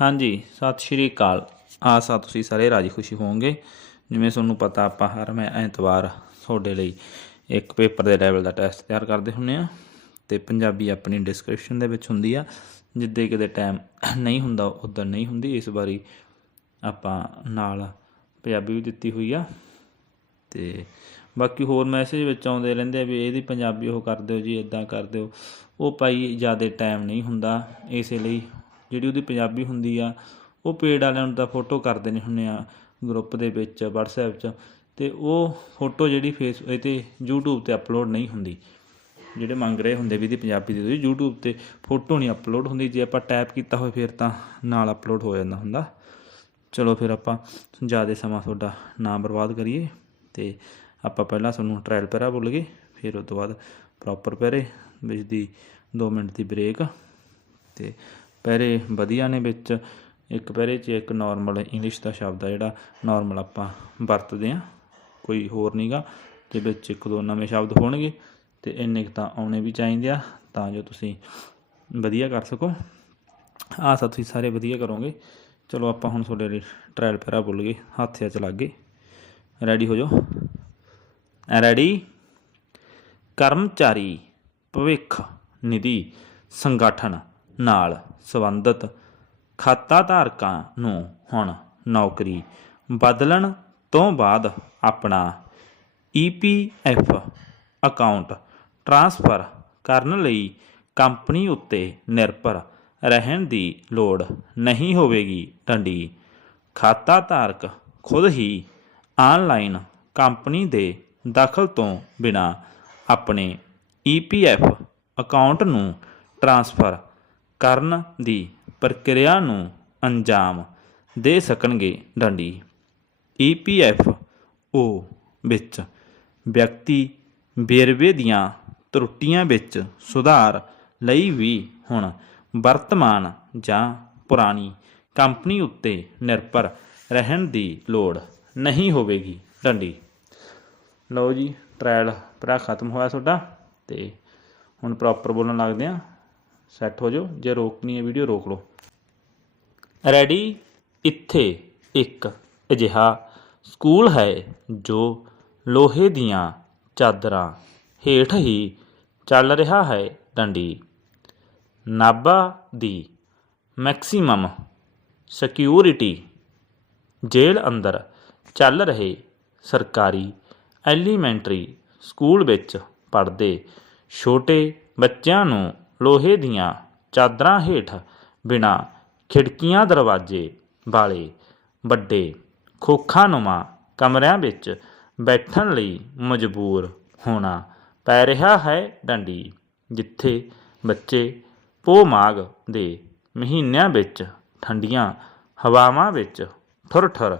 ਹਾਂਜੀ, ਸਤਿ ਸ਼੍ਰੀ ਅਕਾਲ। ਆਸਾ ਤੁਸੀਂ ਸਾਰੇ ਰਾਜੀ ਖੁਸ਼ੀ ਹੋਵੋਗੇ। ਜਿਵੇਂ ਤੁਹਾਨੂੰ ਪਤਾ ਆਪਾਂ ਹਰ ਮੈਂ ਐਤਵਾਰ ਤੁਹਾਡੇ ਲਈ ਇੱਕ ਪੇਪਰ ਦੇ ਲੈਵਲ ਦਾ ਟੈਸਟ ਤਿਆਰ ਕਰਦੇ ਹੁੰਨੇ ਆ। ਤੇ ਪੰਜਾਬੀ ਆਪਣੀ ਡਿਸਕ੍ਰਿਪਸ਼ਨ ਦੇ ਵਿੱਚ ਹੁੰਦੀ ਆ। ਜਿੱਦੇ ਕਿਤੇ ਟਾਈਮ ਨਹੀਂ ਹੁੰਦਾ ਉਦੋਂ ਨਹੀਂ ਹੁੰਦੀ, ਇਸ ਵਾਰੀ ਆਪਾਂ ਨਾਲ ਪੰਜਾਬੀ ਵੀ ਦਿੱਤੀ ਹੋਈ ਆ। ਤੇ ਬਾਕੀ ਹੋਰ ਮੈਸੇਜ ਵਿੱਚ ਆਉਂਦੇ ਰਹਿੰਦੇ ਆ ਵੀ ਇਹਦੀ ਪੰਜਾਬੀ ਉਹ ਕਰ ਦਿਓ ਜੀ ਇਦਾਂ ਕਰ ਦਿਓ। ਉਹ ਭਾਈ ਜ਼ਿਆਦਾ ਟਾਈਮ ਨਹੀਂ ਹੁੰਦਾ, ਇਸੇ ਲਈ ਜਿਹੜੀ ਉਹਦੀ ਪੰਜਾਬੀ ਹੁੰਦੀ ਆ, ਉਹ ਪੇਡ ਵਾਲਿਆਂ ਨੂੰ ਤਾਂ ਫੋਟੋ ਕਰਦੇ ਨਹੀਂ ਹੁੰਨੇ ਆ ਗਰੁੱਪ ਦੇ ਵਿੱਚ, WhatsApp 'ਚ, ਤੇ ਉਹ ਫੋਟੋ ਜਿਹੜੀ ਫੇਸ ਇਹ ਤੇ YouTube ਤੇ ਅਪਲੋਡ ਨਹੀਂ ਹੁੰਦੀ। ਜਿਹੜੇ ਮੰਗ ਰਹੇ ਹੁੰਦੇ ਵੀ ਇਹਦੀ ਪੰਜਾਬੀ ਦੀ ਦਿਓ ਜੀ YouTube ਤੇ ਫੋਟੋ ਨਹੀਂ ਅਪਲੋਡ ਹੁੰਦੀ, ਜੇ ਆਪਾਂ ਟੈਪ ਕੀਤਾ ਹੋਵੇ ਫਿਰ ਤਾਂ ਨਾਲ ਅਪਲੋਡ ਹੋ ਜਾਂਦਾ ਹੁੰਦਾ। ਚਲੋ ਫਿਰ ਆਪਾਂ ਜ਼ਿਆਦਾ ਸਮਾਂ ਤੁਹਾਡਾ ਨਾ ਬਰਬਾਦ ਕਰੀਏ ਤੇ ਆਪਾਂ ਪਹਿਲਾਂ ਤੁਹਾਨੂੰ ਟ੍ਰਾਇਲ ਪੈਰਾ ਬੋਲ ਗਏ, ਫਿਰ ਉਸ ਤੋਂ ਬਾਅਦ ਪ੍ਰੋਪਰ ਪੈਰੇ, ਵਿੱਚ ਦੀ 2 ਮਿੰਟ ਦੀ ਬ੍ਰੇਕ ਤੇ ਪਹਿਰੇ ਵਧੀਆ ਨੇ ਵਿੱਚ। ਇੱਕ ਪਹਿਰੇ 'ਚ ਇੱਕ ਨਾਰਮਲ ਇੰਗਲਿਸ਼ ਦਾ ਸ਼ਬਦ ਆ ਜਿਹੜਾ ਨਾਰਮਲ ਆਪਾਂ ਵਰਤਦੇ ਆ ਕੋਈ ਹੋਰ ਨਹੀਂਗਾ ਤੇ ਵਿੱਚ ਇੱਕ ਦੋ ਨਵੇਂ ਸ਼ਬਦ ਹੋਣਗੇ ਤੇ ਇੰਨੇ ਕੁ ਤਾਂ ਆਉਣੇ ਵੀ ਚਾਹੀਦੇ ਆ, ਤਾਂ ਜੋ ਤੁਸੀਂ ਵਧੀਆ ਕਰ ਸਕੋ। ਆਹ ਤੁਸੀਂ ਸਾਰੇ ਵਧੀਆ ਕਰੋਗੇ। ਚਲੋ ਆਪਾਂ ਹੁਣ ਤੁਹਾਡੇ ਲਈ ਟ੍ਰਾਇਲ ਪੈਰਾ ਬੋਲ ਗਏ, ਹੱਥਿਆ ਚ ਲੱਗ ਗਏ। ਰੈਡੀ ਹੋ ਜਾਓ। ਰੈਡੀ ਕਰਮਚਾਰੀ, ਭਵਿੱਖ, ਨਿਧੀ, ਸੰਗਠਨ। ਨਾਲ ਸੰਬੰਧਿਤ ਖਾਤਾ ਧਾਰਕਾਂ ਨੂੰ ਹੁਣ ਨੌਕਰੀ ਬਦਲਣ ਤੋਂ ਬਾਅਦ ਆਪਣਾ ਈਪੀਐਫ ਅਕਾਊਂਟ ਟ੍ਰਾਂਸਫਰ ਕਰਨ ਲਈ ਕੰਪਨੀ ਉੱਤੇ ਨਿਰਭਰ ਰਹਿਣ ਦੀ ਲੋੜ ਨਹੀਂ ਹੋਵੇਗੀ। ਡੰਡੀ ਖਾਤਾ ਧਾਰਕ ਖੁਦ ਹੀ ਆਨਲਾਈਨ ਕੰਪਨੀ ਦੇ ਦਖਲ ਤੋਂ ਬਿਨਾ ਆਪਣੇ ਈਪੀਐਫ ਅਕਾਊਂਟ ਨੂੰ ਟ੍ਰਾਂਸਫਰ ਕਰਨ ਦੀ ਪ੍ਰਕਿਰਿਆ ਨੂੰ ਅੰਜਾਮ ਦੇ ਸਕਣਗੇ ਡੰਡੀ। ਈਪੀਐਫ ਓ ਵਿੱਚ ਵਿਅਕਤੀ ਵੇਰਵੇ ਦੀਆਂ ਤਰੁੱਟੀਆਂ ਵਿੱਚ ਸੁਧਾਰ ਲਈ ਵੀ ਹੁਣ ਵਰਤਮਾਨ ਜਾਂ ਪੁਰਾਣੀ ਕੰਪਨੀ ਉੱਤੇ ਨਿਰਭਰ ਰਹਿਣ ਦੀ ਲੋੜ ਨਹੀਂ ਹੋਵੇਗੀ। ਡੰਡੀ। ਲਓ ਜੀ ਟ੍ਰਾਇਲ ਭਰਾ ਖਤਮ ਹੋਇਆ ਤੁਹਾਡਾ ਤੇ ਹੁਣ ਪ੍ਰੋਪਰ ਬੋਲਣ ਲੱਗਦੇ ਆ ਸੈੱਟ ਹੋ ਜਾਓ। ਜੇ ਰੋਕਣੀ ਹੈ ਵੀਡੀਓ, ਰੋਕ ਲਓ। ਰੈਡੀ ਇੱਥੇ ਇੱਕ ਅਜਿਹਾ ਸਕੂਲ ਹੈ ਜੋ ਲੋਹੇ ਦੀਆਂ ਚਾਦਰਾਂ ਹੇਠ ਹੀ ਚੱਲ ਰਿਹਾ ਹੈ ਡੰਡੀ ਨਾਭਾ ਦੀ ਮੈਕਸਿਮਮ ਸਿਕਿਉਰਿਟੀ ਜੇਲ੍ਹ ਅੰਦਰ ਚੱਲ ਰਹੇ ਸਰਕਾਰੀ ਐਲੀਮੈਂਟਰੀ ਸਕੂਲ ਵਿੱਚ ਪੜ੍ਹਦੇ ਛੋਟੇ ਬੱਚਿਆਂ ਨੂੰ ਲੋਹੇ ਦੀਆਂ ਚਾਦਰਾਂ ਹੇਠ ਬਿਨਾ ਖਿੜਕੀਆਂ ਦਰਵਾਜ਼ੇ ਵਾਲੇ ਵੱਡੇ ਖੋਖਾਨੁਮਾ ਕਮਰਿਆਂ ਵਿੱਚ ਬੈਠਣ ਲਈ ਮਜਬੂਰ ਹੋਣਾ ਪੈ ਰਿਹਾ ਹੈ ਡੰਡੀ, ਜਿੱਥੇ ਬੱਚੇ ਪੋ ਮਾਘ ਦੇ ਮਹੀਨਿਆਂ ਵਿੱਚ ਠੰਡੀਆਂ ਹਵਾਵਾਂ ਵਿੱਚ ਠੁਰ ਠੁਰ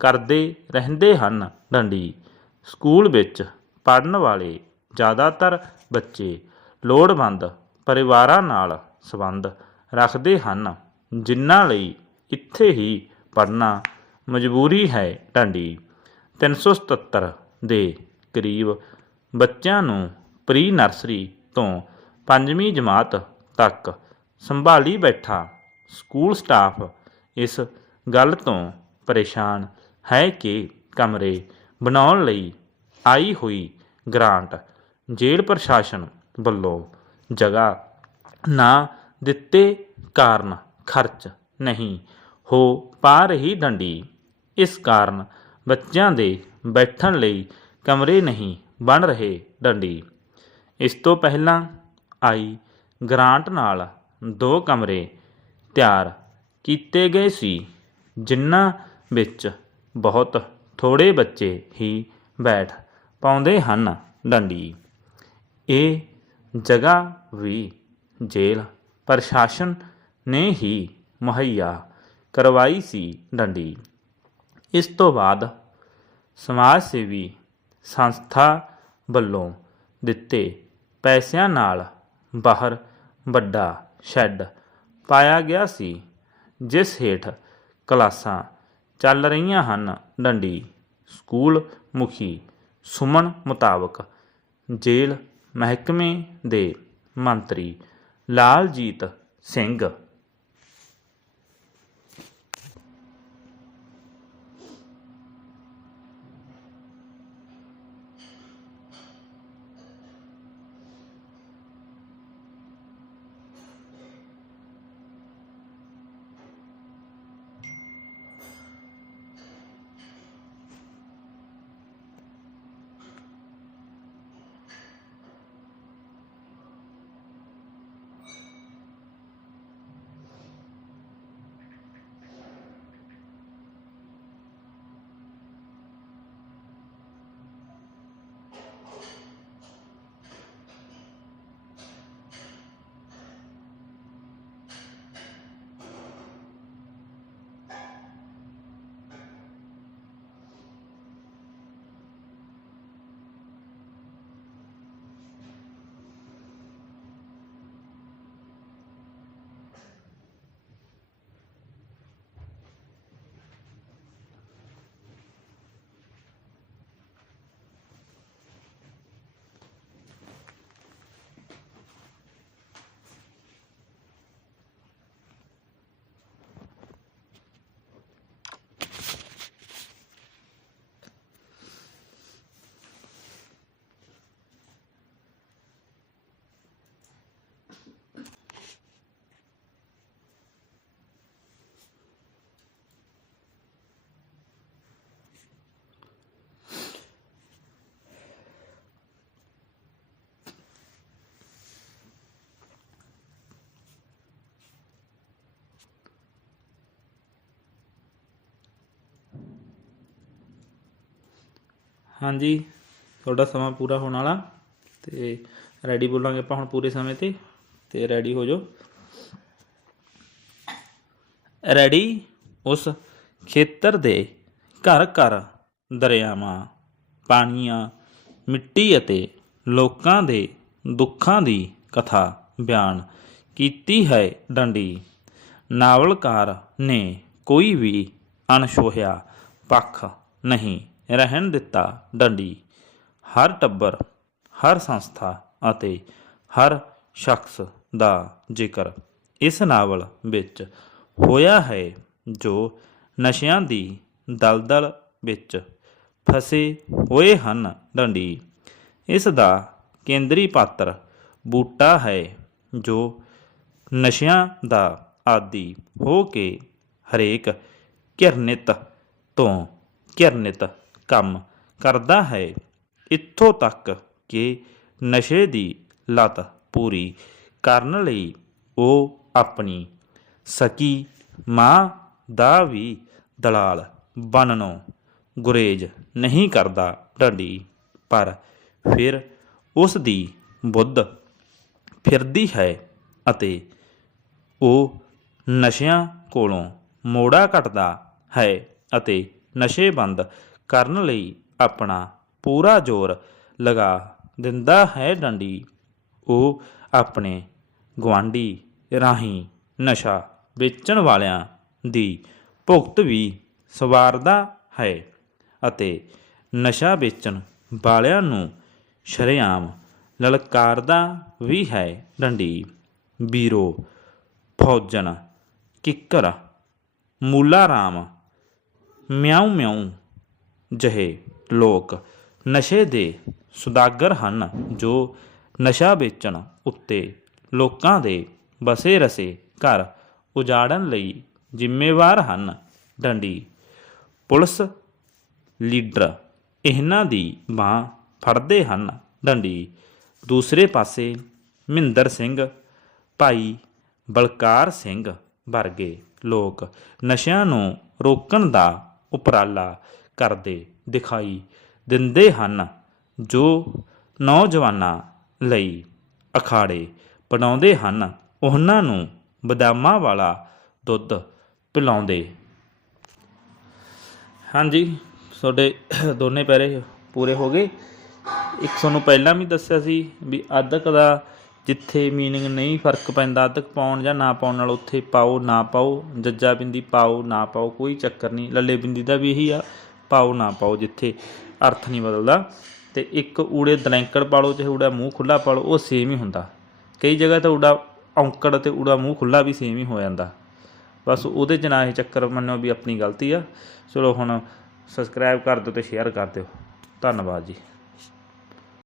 ਕਰਦੇ ਰਹਿੰਦੇ ਹਨ। ਡੰਡੀ ਸਕੂਲ ਵਿੱਚ ਪੜਨ ਵਾਲੇ ਜ਼ਿਆਦਾਤਰ ਬੱਚੇ ਲੋੜਵੰਦ ਪਰਿਵਾਰਾਂ ਨਾਲ ਸੰਬੰਧ ਰੱਖਦੇ ਹਨ, ਜਿਨ੍ਹਾਂ ਲਈ ਇੱਥੇ ਹੀ ਪੜਨਾ ਮਜਬੂਰੀ ਹੈ ਢਾਂਡੀ। 377 ਦੇ ਕਰੀਬ ਬੱਚਿਆਂ ਨੂੰ ਪ੍ਰੀ ਨਰਸਰੀ ਤੋਂ ਪੰਜਵੀਂ ਜਮਾਤ ਤੱਕ ਸੰਭਾਲੀ ਬੈਠਾ ਸਕੂਲ ਸਟਾਫ ਇਸ ਗੱਲ ਤੋਂ ਪਰੇਸ਼ਾਨ ਹੈ ਕਿ ਕਮਰੇ ਬਣਾਉਣ ਲਈ ਆਈ ਹੋਈ ਗ੍ਰਾਂਟ ਜੇਲ੍ਹ ਪ੍ਰਸ਼ਾਸਨ ਵੱਲੋਂ ਜਗ੍ਹਾ। ਨਾ ਦਿੱਤੇ ਕਾਰਨ ਖਰਚ ਨਹੀਂ। ਹੋ ਪਾ ਰਹੀ ਡੰਡੀ। ਇਸ ਕਾਰਨ ਬੱਚਿਆਂ ਦੇ ਬੈਠਣ ਲਈ ਕਮਰੇ ਨਹੀਂ ਬਣ ਰਹੇ ਡੰਡੀ। ਇਸ ਤੋਂ ਪਹਿਲਾਂ ਆਈ ਗ੍ਰਾਂਟ ਨਾਲ ਦੋ ਕਮਰੇ ਤਿਆਰ ਕੀਤੇ ਗਏ ਸੀ, ਜਿਨ੍ਹਾਂ ਵਿੱਚ ਬਹੁਤ ਥੋੜੇ ਬੱਚੇ ਹੀ ਬੈਠ ਪਾਉਂਦੇ ਹਨ ਡੰਡੀ। ਇਹ ਜਗ੍ਹਾ ਵੀ ਜੇਲ੍ਹ। ਪ੍ਰਸ਼ਾਸਨ ਨੇ ਹੀ ਮੁਹੱਈਆ ਕਰਵਾਈ ਸੀ ਡੰਡੀ। ਇਸ ਤੋਂ ਬਾਅਦ ਸਮਾਜ ਸੇਵੀ ਸੰਸਥਾ ਵੱਲੋਂ ਦਿੱਤੇ ਪੈਸਿਆਂ ਨਾਲ ਬਾਹਰ ਵੱਡਾ ਸ਼ੈੱਡ ਪਾਇਆ ਗਿਆ ਸੀ, ਜਿਸ ਹੇਠ ਕਲਾਸਾਂ ਚੱਲ ਰਹੀਆਂ ਹਨ। ਡੰਡੀ ਸਕੂਲ ਮੁਖੀ ਸੁਮਨ ਮੁਤਾਬਕ ਜੇਲ੍ਹ ਮਹਿਕਮੇ ਦੇ ਮੰਤਰੀ ਲਾਲਜੀਤ ਸਿੰਘ ਹਾਂਜੀ, ਤੁਹਾਡਾ ਸਮਾਂ ਪੂਰਾ ਹੋਣ ਵਾਲਾ ਤੇ ਰੈਡੀ ਬੋਲਾਂਗੇ ਆਪਾਂ ਹੁਣ ਪੂਰੇ ਸਮੇਂ ਤੇ ਤੇ ਰੈਡੀ ਹੋ ਜਾਓ। ਰੈਡੀ ਉਸ ਖੇਤਰ ਦੇ ਘਰ ਘਰ ਦਰਿਆਵਾਂ, ਪਾਣੀਆਂ, ਮਿੱਟੀ ਅਤੇ ਲੋਕਾਂ ਦੇ ਦੁੱਖਾਂ ਦੀ ਕਥਾ ਬਿਆਨ ਕੀਤੀ ਹੈ ਡੰਡੀ। ਨਾਵਲਕਾਰ ਨੇ ਕੋਈ ਵੀ ਅਣਛੋਹਿਆ ਪੱਖ ਨਹੀਂ ਰਹਿਣ ਦਿੱਤਾ ਡੰਡੀ। ਹਰ ਟੱਬਰ, ਹਰ ਸੰਸਥਾ ਅਤੇ ਹਰ ਸ਼ਖਸ ਦਾ ਜ਼ਿਕਰ ਇਸ ਨਾਵਲ ਵਿੱਚ ਹੋਇਆ ਹੈ, ਜੋ ਨਸ਼ਿਆਂ ਦੀ ਦਲਦਲ ਵਿੱਚ ਫਸੇ ਹੋਏ ਹਨ ਡੰਡੀ। ਇਸ ਦਾ ਕੇਂਦਰੀ ਪਾਤਰ ਬੂਟਾ ਹੈ, ਜੋ ਨਸ਼ਿਆਂ ਦਾ ਆਦੀ ਹੋ ਕੇ ਹਰੇਕ ਕਿਰਨਿਤ ਤੋਂ ਕਿਰਨਿਤ ਕੰਮ ਕਰਦਾ ਹੈ, ਇੱਥੋਂ ਤੱਕ ਕਿ ਨਸ਼ੇ ਦੀ ਲਤ ਪੂਰੀ ਕਰਨ ਲਈ ਉਹ ਆਪਣੀ ਸਕੀ ਮਾਂ ਦਾ ਵੀ ਦਲਾਲ ਬਣਨੋਂ ਗੁਰੇਜ ਨਹੀਂ ਕਰਦਾ ਡੰਡੀ। ਪਰ ਫਿਰ ਉਸ ਦੀ ਬੁੱਧ ਫਿਰਦੀ ਹੈ ਅਤੇ ਉਹ ਨਸ਼ਿਆਂ ਕੋਲੋਂ ਮੋੜਾ ਘਟਦਾ ਹੈ ਅਤੇ ਨਸ਼ੇਬੰਦ ਕਰਨ ਲਈ ਆਪਣਾ ਪੂਰਾ ਜ਼ੋਰ ਲਗਾ ਦਿੰਦਾ ਹੈ ਡੰਡੀ। ਉਹ ਆਪਣੇ ਗੁਆਂਢੀ ਰਾਹੀਂ ਨਸ਼ਾ ਵੇਚਣ ਵਾਲਿਆਂ ਦੀ ਭੁਗਤ ਵੀ ਸਵਾਰਦਾ ਹੈ ਅਤੇ ਨਸ਼ਾ ਵੇਚਣ ਵਾਲਿਆਂ ਨੂੰ ਸ਼ਰੇਆਮ ਲਲਕਾਰਦਾ ਵੀ ਹੈ ਡੰਡੀ। ਬੀਰੋ ਫੌਜਨ ਕਿੱਕਰ ਮੂਲਾ ਰਾਮ ਮਿਆਉ ਮਿਆਉ ਜਿਹੇ ਲੋਕ ਨਸ਼ੇ ਦੇ ਸੁਦਾਗਰ ਹਨ, ਜੋ ਨਸ਼ਾ ਵੇਚਣ ਉੱਤੇ ਲੋਕਾਂ ਦੇ ਬਸੇ ਰਸੇ ਘਰ ਉਜਾੜਨ ਲਈ ਜ਼ਿੰਮੇਵਾਰ ਹਨ। ਡੰਡੀ, ਪੁਲਿਸ ਲੀਡਰ ਇਹਨਾਂ ਦੀ ਬਾਹ ਫੜਦੇ ਹਨ। ਡੰਡੀ, ਦੂਸਰੇ ਪਾਸੇ ਮਹਿੰਦਰ ਸਿੰਘ, ਭਾਈ ਬਲਕਾਰ ਸਿੰਘ ਵਰਗੇ ਲੋਕ ਨਸ਼ਿਆਂ ਨੂੰ ਰੋਕਣ ਦਾ ਉਪਰਾਲਾ ਕਰਦੇ ਦਿਖਾਈ ਦਿੰਦੇ ਹਨ, ਜੋ ਨੌਜਵਾਨਾਂ ਲਈ ਅਖਾੜੇ ਬਣਾਉਂਦੇ ਹਨ। ਉਹਨਾਂ ਨੂੰ ਬਦਾਮਾਂ ਵਾਲਾ ਦੁੱਧ ਪਿਲਾਉਂਦੇ। ਹਾਂਜੀ, ਤੁਹਾਡੇ ਦੋਨੇ ਪੈਰੇ ਪੂਰੇ ਹੋ ਗਏ। ਇੱਕ ਤੁਹਾਨੂੰ ਪਹਿਲਾਂ ਵੀ ਦੱਸਿਆ ਸੀ ਵੀ ਅਦਕ ਦਾ ਜਿੱਥੇ ਮੀਨਿੰਗ ਨਹੀਂ ਫ਼ਰਕ ਪੈਂਦਾ, ਅਦਕ ਪਾਉਣ ਜਾਂ ਨਾ ਪਾਉਣ ਨਾਲ ਉੱਥੇ ਪਾਓ, ਨਾ ਪਾਓ ਜੱਜਾ ਬਿੰਦੀ ਪਾਓ, ਨਾ ਪਾਓ, ਕੋਈ ਚੱਕਰ ਨਹੀਂ। ਲੱਲੇ ਬਿੰਦੀ ਦਾ ਵੀ ਇਹੀ ਆ ਪਾਓ ਨਾ ਪਾਓ ਜਿੱਥੇ ਅਰਥ ਨਹੀਂ ਬਦਲਦਾ। ਤੇ ਇੱਕ ਊੜੇ ਦਲੈਂਕੜ ਪਾ ਲਓ ਚਾਹੇ ਊੜਾ ਮੂੰਹ ਖੁੱਲਾ ਪਾਲੋ, ਉਹ ਸੇਮ ਹੀ ਹੁੰਦਾ। ਕਈ ਜਗ੍ਹਾ ਤਾਂ ਊੜਾ ਔਂਕੜ ਤੇ ਊੜਾ ਮੂੰਹ ਖੁੱਲਾ ਵੀ ਸੇਮ ਹੀ ਹੋ ਜਾਂਦਾ। ਬਸ ਉਹਦੇ 'ਚ ਨਾ ਇਹ ਚੱਕਰ ਮੰਨੋ ਵੀ ਆਪਣੀ ਗਲਤੀ ਆ। ਚਲੋ ਹੁਣ ਸਬਸਕ੍ਰਾਈਬ ਕਰ ਦਿਓ ਤੇ ਸ਼ੇਅਰ ਕਰ ਦਿਓ। ਧੰਨਵਾਦ ਜੀ।